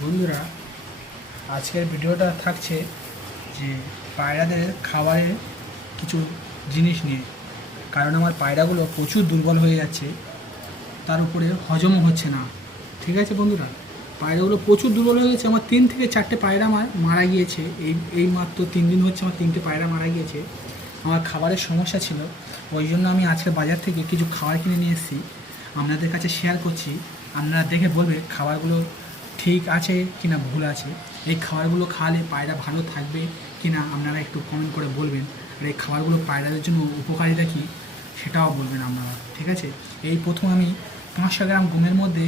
বন্ধুরা, আজকের ভিডিওটা থাকছে যে পায়রাদের খাবারের কিছু জিনিস নিয়ে। কারণ আমার পায়রাগুলো প্রচুর দুর্বল হয়ে যাচ্ছে, তার উপরে হজমও হচ্ছে না। ঠিক আছে বন্ধুরা, পায়রাগুলো প্রচুর দুর্বল হয়ে গেছে। আমার 3 থেকে 4টে পায়রা আমার মারা গিয়েছে। এই মাত্র 3 দিন হচ্ছে আমার 3টে পায়রা মারা গিয়েছে। আমার খাবারের সমস্যা ছিল, ওই জন্য আমি আজকে বাজার থেকে কিছু খাবার কিনে নিয়ে এসেছি, আপনাদের কাছে শেয়ার করছি। আপনারা দেখে বলবে খাবারগুলো ঠিক আছে কি না ভুল আছে। এই খাবারগুলো খাওয়ালে পায়রা ভালো থাকবে কি না আপনারা একটু কমেন্ট করে বলবেন। আর এই খাবারগুলো পায়রাদের জন্য উপকারিতা কী সেটাও বলবেন আপনারা। ঠিক আছে, এই প্রথম আমি 500 গ্রাম গমের মধ্যে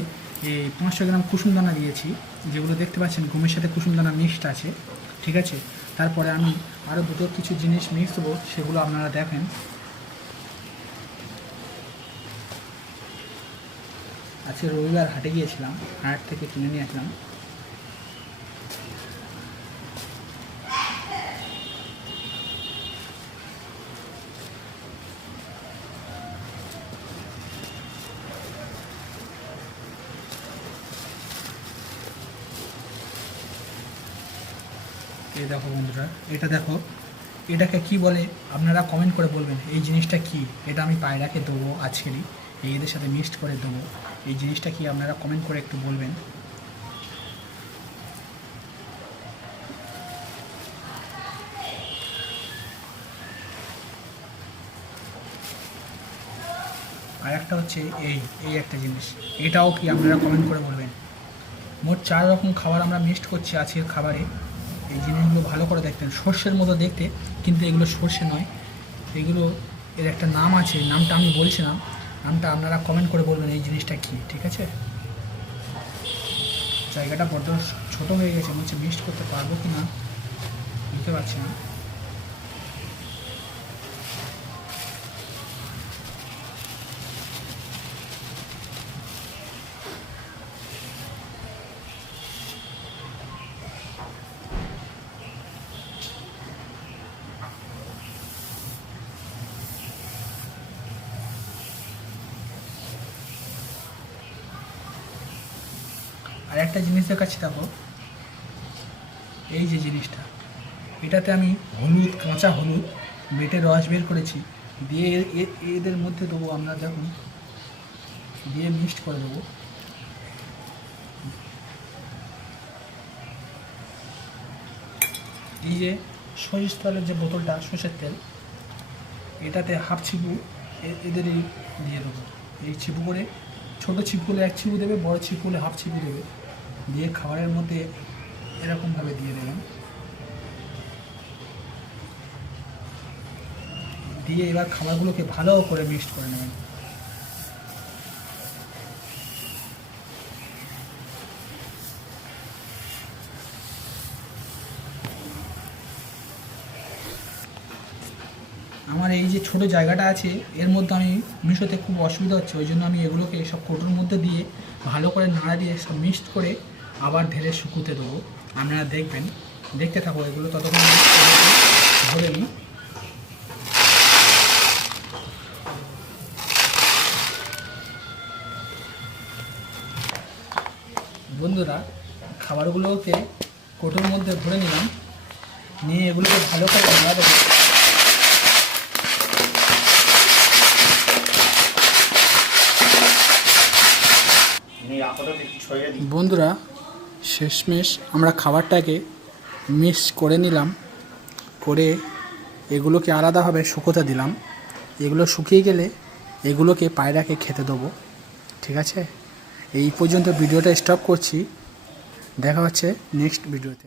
এই 500 গ্রাম কুসুম দানা দিয়েছি, যেগুলো দেখতে পাচ্ছেন গমের সাথে কুসুম দানা মিক্সড আছে। ঠিক আছে, তারপরে আমি আরও দুটো কিছু জিনিস মিক্স দেবো, সেগুলো আপনারা দেখেন। আজকে রবিবার হাটে গিয়েছিলাম, হাট থেকে কিনে নিয়ে আসলাম। এই দেখো বন্ধুরা, এটা দেখো, এটাকে কি বলে আপনারা কমেন্ট করে বলবেন। এই জিনিসটা কি, এটা আমি পায়রাকে দেবো আজকেরই, এদের সাথে মিক্সড করে দেবো। এই জিনিসটা কি আপনারা কমেন্ট করে একটু বলবেন। আর একটা হচ্ছে এই একটা জিনিস, এটাও কি আপনারা কমেন্ট করে বলবেন। মোট 4 রকম খাবার আমরা মিক্সড করছি আজকের খাবারে। এই জিনিসগুলো ভালো করে দেখতেন, সর্ষের মতো দেখতে, কিন্তু এগুলো সর্ষে নয়। এগুলো এর একটা নাম আছে, নামটা আমি বলছিলাম, নামটা আপনারা কমেন্ট করে বলবেন এই জিনিসটা কী। ঠিক আছে, জায়গাটা বড্ড ছোটো হয়ে গেছে, মনে হচ্ছে মিক্সড করতে পারবো কি না বুঝতে পারছি না। আর একটা জিনিস দেখাচ্ছি, দেখো এই যে জিনিসটা, এটাতে আমি হলুদ, কাঁচা হলুদ বেটে রস বের করেছি, দিয়ে এদের মধ্যে দেবো। আপনারা দেখুন, দিয়ে মিক্সড করে দেবো। এই যে সরিষার তেলের যে বোতলটা, সর্ষের তেল, এটাতে হাফ ছিপু এদেরই দিয়ে দেবো। এই ছিপু করে, ছোটো ছিপু হলে 1 ছিপু দেবে, বড়ো ছিপু হলে হাফ ছিপু দেবে। দিয়ে খাবারের মধ্যে এরকমভাবে দিয়ে দেবেন। দিয়ে এবার খাবারগুলোকে ভালো করে মিক্সড করে নেবেন। আমার এই যে ছোটো জায়গাটা আছে, এর মধ্যে আমি মিশোতে খুব অসুবিধা হচ্ছে, ওই জন্য আমি এগুলোকে সব কৌটোর মধ্যে দিয়ে ভালো করে নাড়া দিয়ে সব মিক্সড করে আবার ঢেলে শুকুতে দেবো। আপনারা দেখবেন, দেখতে থাকো এগুলো ততক্ষণ ধরে নিই। বন্ধুরা, খাবারগুলোকে কৌটোর মধ্যে ভরে নিলাম, নিয়ে এগুলোকে ভালো করে নাড়া দেবো। বন্ধুরা, শেষমেশ আমরা খাবারটাকে মিক্স করে নিলাম, করে এগুলোকে আলাদাভাবে শুকোতে দিলাম। এগুলো শুকিয়ে গেলে এগুলোকে পায়রাকে খেতে দেবো। ঠিক আছে, এই পর্যন্ত ভিডিওটা স্টপ করছি, দেখা হচ্ছে নেক্সট ভিডিওতে।